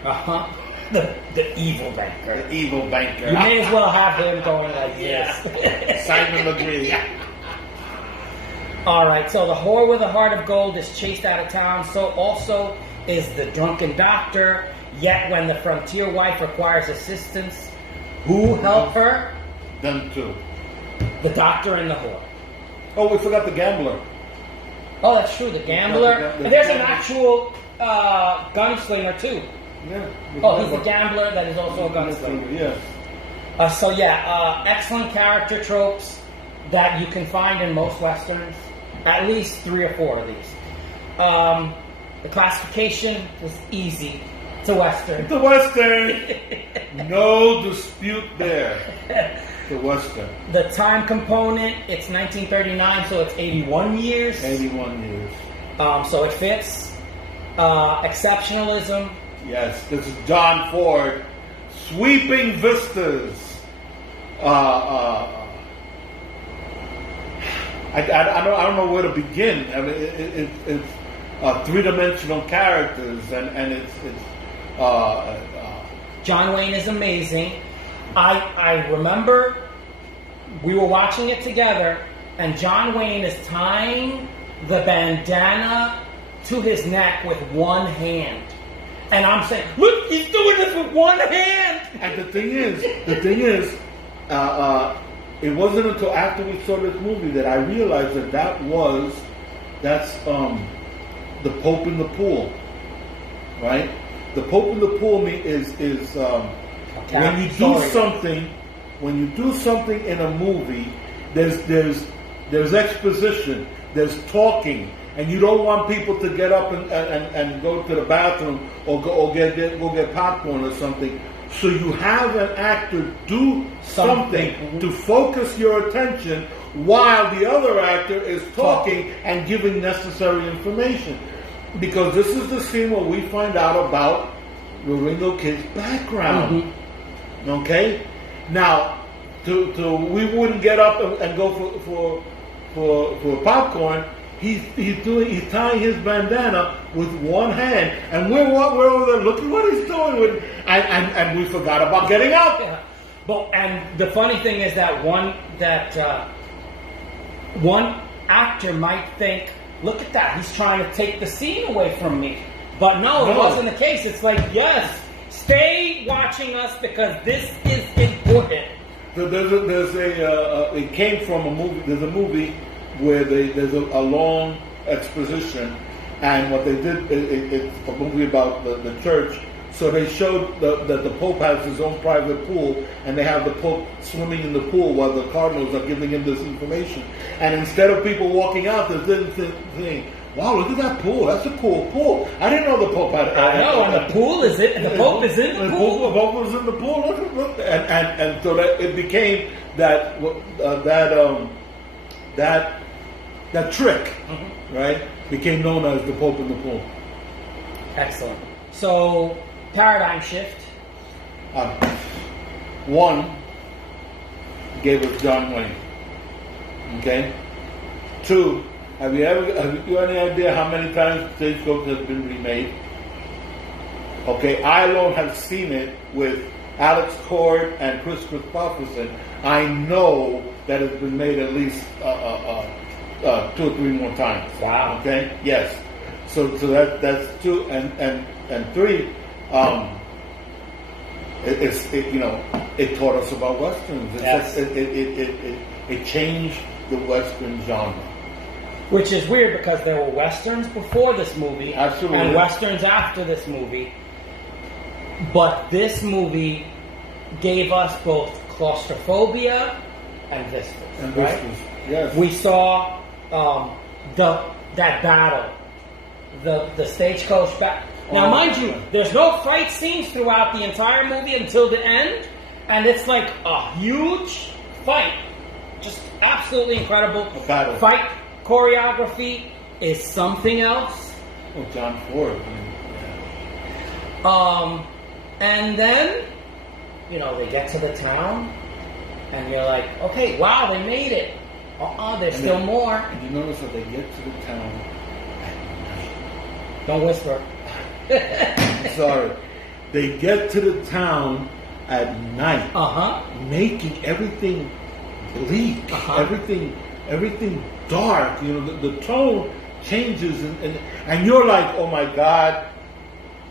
The evil banker. The evil banker. You may as well have him going like this. Simon LeGree. All right, so the whore with a heart of gold is chased out of town. So also is the drunken doctor. Yet when the frontier wife requires assistance, who help her? Them two. The doctor and the whore. Oh, we forgot the gambler. Oh, that's true. The gambler. And there's an actual gunslinger too. Yeah. He's a gambler that is also a gunslinger. Yes. Excellent character tropes that you can find in most westerns. At least 3 or 4 of these. The classification was easy. It's a western. It's a western. No dispute there. It's a western. The time component, it's 1939, so it's 81 years. 81 years. So it fits. Exceptionalism. Yes, this is John Ford. Sweeping vistas. I don't know where to begin. I mean, it's 3-dimensional characters, and it's John Wayne is amazing. I remember we were watching it together, and John Wayne is tying the bandana to his neck with one hand. And I'm saying, look, he's doing this with one hand. And the thing is, it wasn't until after we saw this movie that I realized that's the Pope in the Pool, right? The Pope in the Pool is when you do something in a movie, there's exposition, there's talking. And you don't want people to get up and go to the bathroom or go get popcorn or something. So you have an actor do something to focus your attention while the other actor is talking and giving necessary information. Because this is the scene where we find out about Ringo Kid's background. Mm-hmm. Okay? Now, we wouldn't get up and go for popcorn. He's tying his bandana with one hand, and we're over there looking what he's doing, and we forgot about getting up. Yeah. But and the funny thing is that one actor might think, look at that, he's trying to take the scene away from me. But no, it wasn't the case. It's like, yes, stay watching us because this is important. It came from a movie. There's a movie where there's a long exposition, and what they did, it's a movie about the church, so they showed that the Pope has his own private pool, and they have the Pope swimming in the pool while the cardinals are giving him this information. And instead of people walking out, they didn't think, wow, look at that pool, that's a cool pool. I didn't know the Pope had I know, and the pool is it, the Pope is in the pool. The Pope was in the pool, look. And so that it became that trick, mm-hmm. right, became known as the Pope in the Pool. Excellent. So, paradigm shift. One gave us John Wayne. Okay. Two, have you any idea how many times Stagecoach has been remade? Okay, I alone have seen it with Alex Cord and Chris Christopherson. I know that it's been made at least 2 or 3 more times. Wow. Okay. Yes. So that's two and three. It taught us about westerns. Yes. It changed the western genre. Which is weird because there were westerns before this movie, Absolutely. and westerns after this movie. But this movie gave us both claustrophobia and vistas. And right? vistas, yes. We saw that battle, the stagecoach battle. Now, mind you, there's no fight scenes throughout the entire movie until the end, and it's like a huge fight. Just absolutely incredible. A battle. Fight choreography is something else. Oh, John Ford. And then, they get to the town, and you're like, okay, wow, they made it. There's still more. And you notice that they get to the town at night. Don't whisper. Sorry. They get to the town at night, making everything bleak, everything dark. The tone changes, and you're like, oh my God,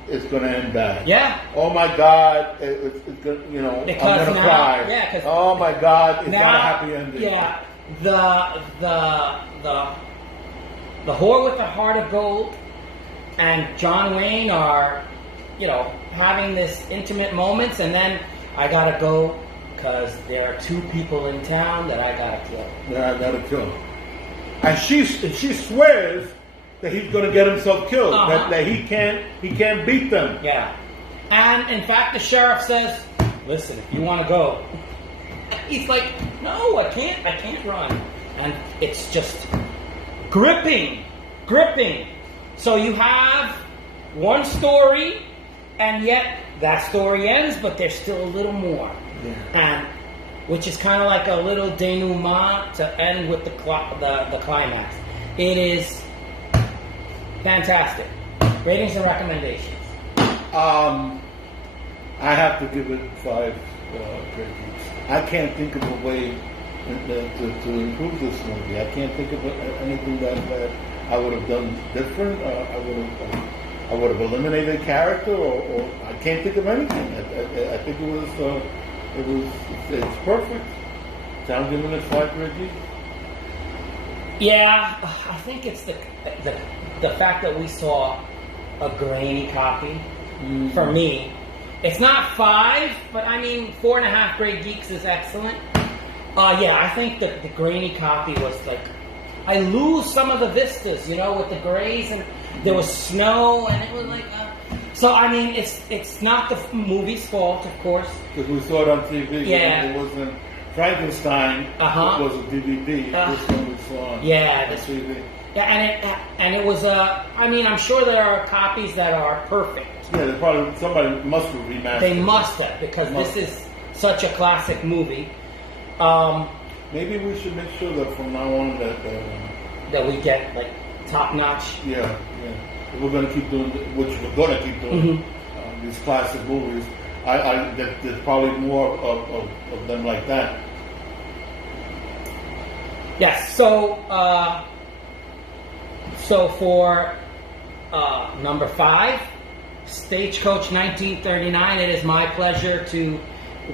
it's going to end bad. Yeah. Oh my God, it's going. I'm going to cry. Yeah. Oh my God, it's not a happy ending. Yeah. The whore with the heart of gold and John Wayne are, having this intimate moments, and then I gotta go because there are 2 people in town that I gotta kill. Yeah, I gotta kill. And she swears that he's gonna get himself killed. That he can't beat them. Yeah. And in fact, the sheriff says, "Listen, if you want to go," he's like, "No, I can't run." And it's just gripping. So you have one story, and yet that story ends, but there's still a little more. Yeah. And which is kind of like a little denouement to end with the climax. It is fantastic. Ratings and recommendations. I have to give it 5 grades. I can't think of a way to improve this movie. I can't think of anything that I would have done different. I would have eliminated character, or I can't think of anything. I think it's perfect. Sound giving it 5 grades. Yeah, I think it's the fact that we saw a grainy copy. For me, it's not 5, but 4.5 grade geeks is excellent. I think that the grainy copy was like, I lose some of the vistas, with the grays, and there was snow, and it was like, so it's not the movie's fault, of course. Because we saw it on TV. Yeah. It wasn't Frankenstein. It was a DVD. This one we saw on TV. Yeah, and it was I'm sure there are copies that are perfect. Yeah, somebody must have remastered. They must have, because this is such a classic movie. Maybe we should make sure that from now on that we get like top notch. Yeah. If we're going to keep doing, which we're going to keep doing, these classic movies. There's probably more of them like that. Yes. So for number 5, Stagecoach 1939, it is my pleasure to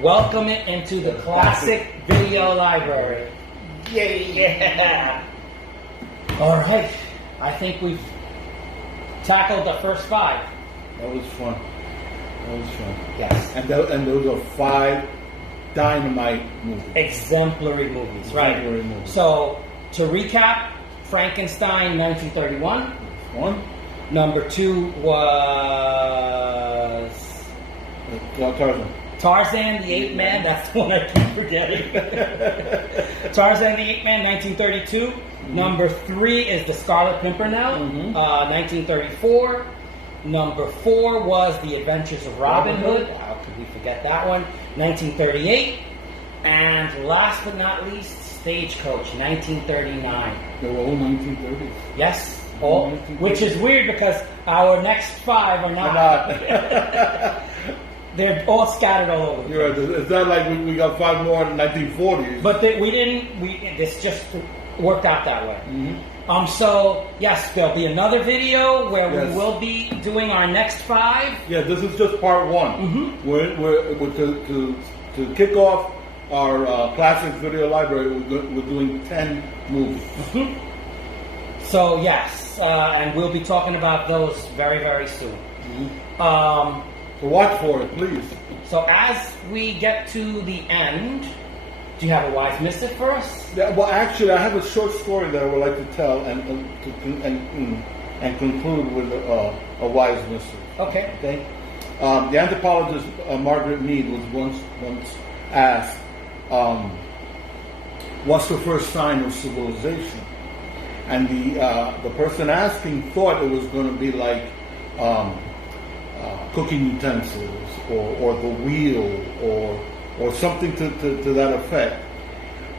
welcome it into the classic video library. Yay! Yeah. All right. I think we've tackled the first 5. That was fun. Yes. And those are 5 dynamite movies. Exemplary movies, right? Movies. So, to recap, Frankenstein, 1931. One. Number 2 was Tarzan the Ape Man. That's the one I keep forgetting. Tarzan the Ape Man, 1932. Number 3 is The Scarlet Pimpernel, 1934. Number 4 was The Adventures of Robin Hood. How could we forget that one? 1938. And last but not least, Stagecoach, 1939. They were all 1930s. Yes, all, which is weird because our next 5 are not. They're all scattered all over. You're right. It's not like we got 5 more in the 1940s. But we didn't. This just worked out that way. Mm-hmm. So yes, there'll be another video where we will be doing our next 5. Yeah, this is just part 1. Mm-hmm. We're to kick off our classic video library. We're doing 10 movies. Mm-hmm. So yes, and we'll be talking about those very, very soon. Mm-hmm. So watch for it, please. So as we get to the end, do you have a wise mystic for us? Yeah, well, actually, I have a short story that I would like to tell and conclude with a wise mystic. Okay. Okay. The anthropologist Margaret Mead was once asked, "What's the first sign of civilization?" And the person asking thought it was going to be like cooking utensils or the wheel or something to that effect.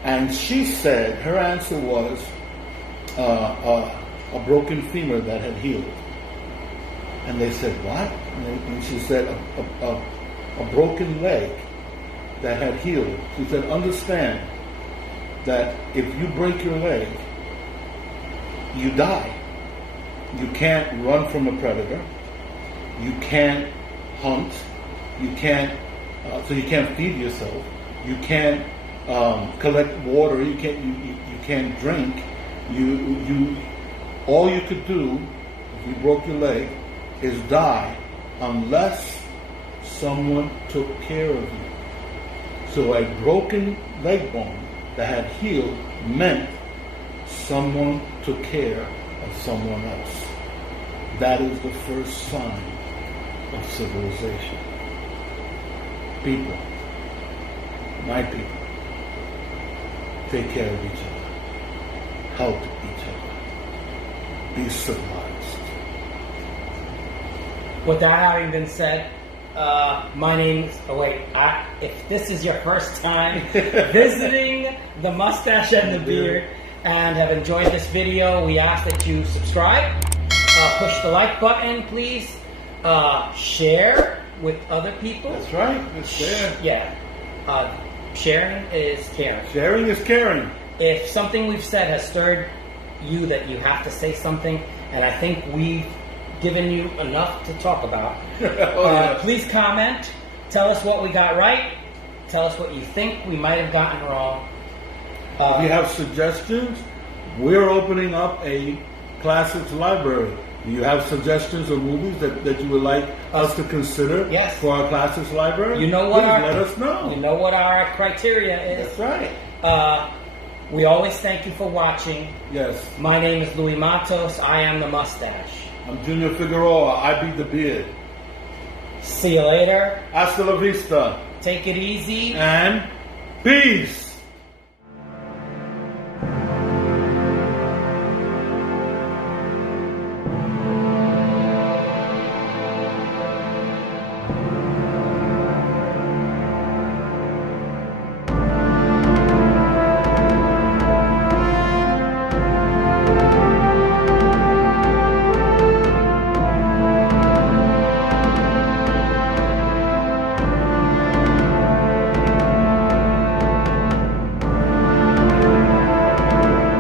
And she said her answer was a broken femur that had healed. And they said, what? And she said a broken leg that had healed. She said, understand that if you break your leg, you die. You can't run from a predator. You can't hunt. You can't. So you can't feed yourself. You can't collect water. You can't drink. You. All you could do if you broke your leg is die, unless someone took care of you. So a broken leg bone that had healed meant someone took care of someone else. That is the first sign of civilization. People, my people, take care of each other, help each other, be civilized. With that having been said, my name's, if this is your first time visiting the Mustache and the Beard and have enjoyed this video, we ask that you subscribe, push the like button, please, share with other people. That's right, it's there. Yeah, sharing is caring. Sharing is caring. If something we've said has stirred you that you have to say something, and I think we've given you enough to talk about, please comment. Tell us what we got right. Tell us what you think we might have gotten wrong. If you have suggestions, we're opening up a classics library. Do you have suggestions of movies that you would like us to consider for our classics library? You know what? Please let us know. You know what our criteria is. That's right. We always thank you for watching. Yes. My name is Louie Matos. I am the Mustache. I'm Junior Figueroa. I be the Beard. See you later. Hasta la vista. Take it easy. And peace.